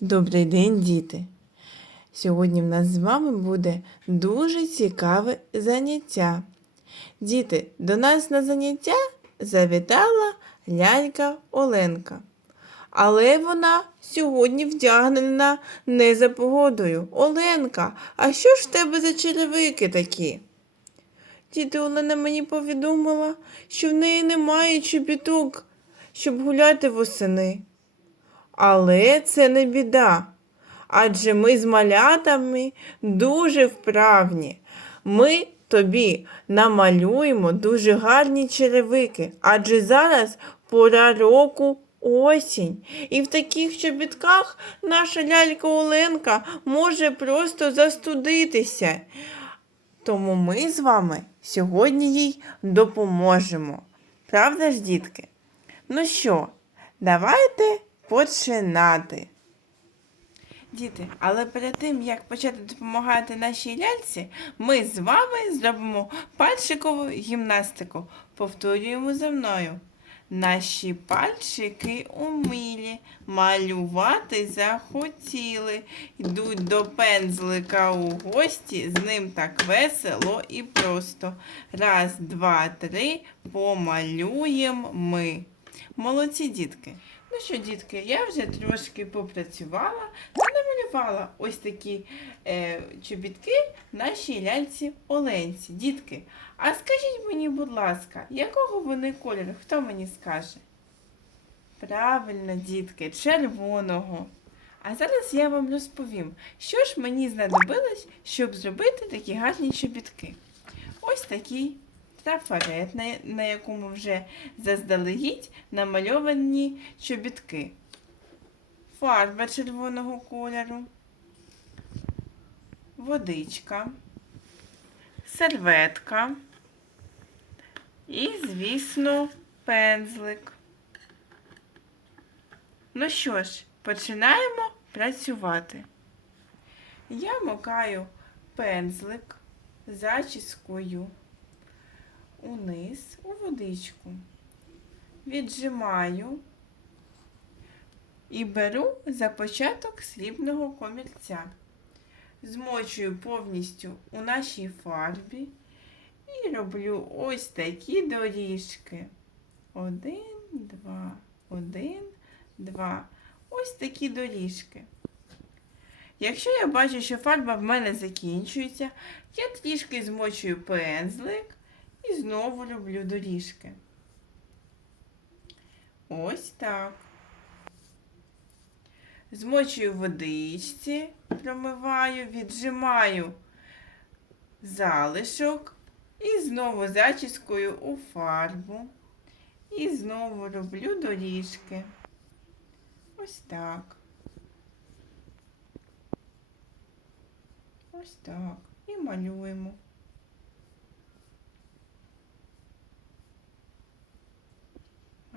Добрий день, діти! Сьогодні в нас з вами буде дуже цікаве заняття. Діти, до нас на заняття завітала лялька Оленка. Але вона сьогодні вдягнена не за погодою. Оленка, а що ж в тебе за черевики такі? Діти Олена мені повідомила, що в неї немає чобіток, щоб гуляти восени. Але це не біда. Адже ми з малятами дуже вправні. Ми тобі намалюємо дуже гарні черевики, адже зараз пора року осінь. І в таких чобітках наша лялька Оленка може просто застудитися. Тому ми з вами сьогодні їй допоможемо. Правда ж, дітки? Ну що, давайте починати. Діти, але перед тим, як почати допомагати нашій ляльці, ми з вами зробимо пальчикову гімнастику. Повторюємо за мною. Наші пальчики умілі, малювати захотіли. Йдуть до пензлика у гості, з ним так весело і просто. Раз, два, три, помалюємо ми. Молодці дітки. Ну що, дітки, я вже трошки попрацювала та намалювала ось такі е, чобітки нашій ляльці Оленці. Дітки, а скажіть мені, будь ласка, якого вони кольору? Хто мені скаже? Правильно, дітки, червоного. А зараз я вам розповім, що ж мені знадобилось, щоб зробити такі гарні чобітки. Ось такий трафарет, на, якому вже заздалегідь намальовані чобітки. Фарба червоного кольору, водичка, серветка і, звісно, пензлик. Ну що ж, починаємо працювати. Я макаю пензлик зачіскою униз у водичку, віджимаю і беру за початок срібного комірця. Змочую повністю у нашій фарбі і роблю ось такі доріжки. Один, два, один, два. Ось такі доріжки. Якщо я бачу, що фарба в мене закінчується, я трішки змочую пензлик і знову роблю доріжки. Ось так. Змочую водичці, промиваю, віджимаю залишок і знову зачіскою у фарбу. І знову роблю доріжки. Ось так. Ось так. І малюємо.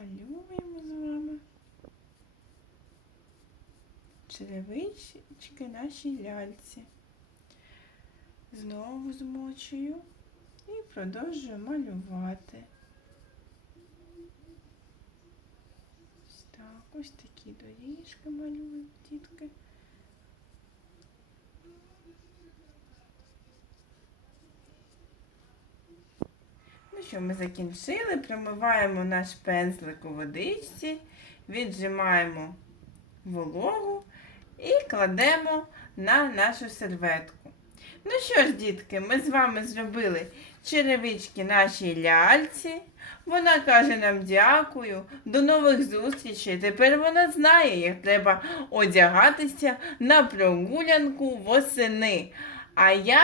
Малюємо з вами черевички нашій ляльці. Знову змочую і продовжую малювати. Ось так, ось такі доріжки малюють дітки. Ну що, ми закінчили, промиваємо наш пензлик у водичці, віджимаємо вологу і кладемо на нашу серветку. Ну що ж, дітки, ми з вами зробили черевички нашій ляльці. Вона каже нам дякую, до нових зустрічей. Тепер вона знає, як треба одягатися на прогулянку восени. А я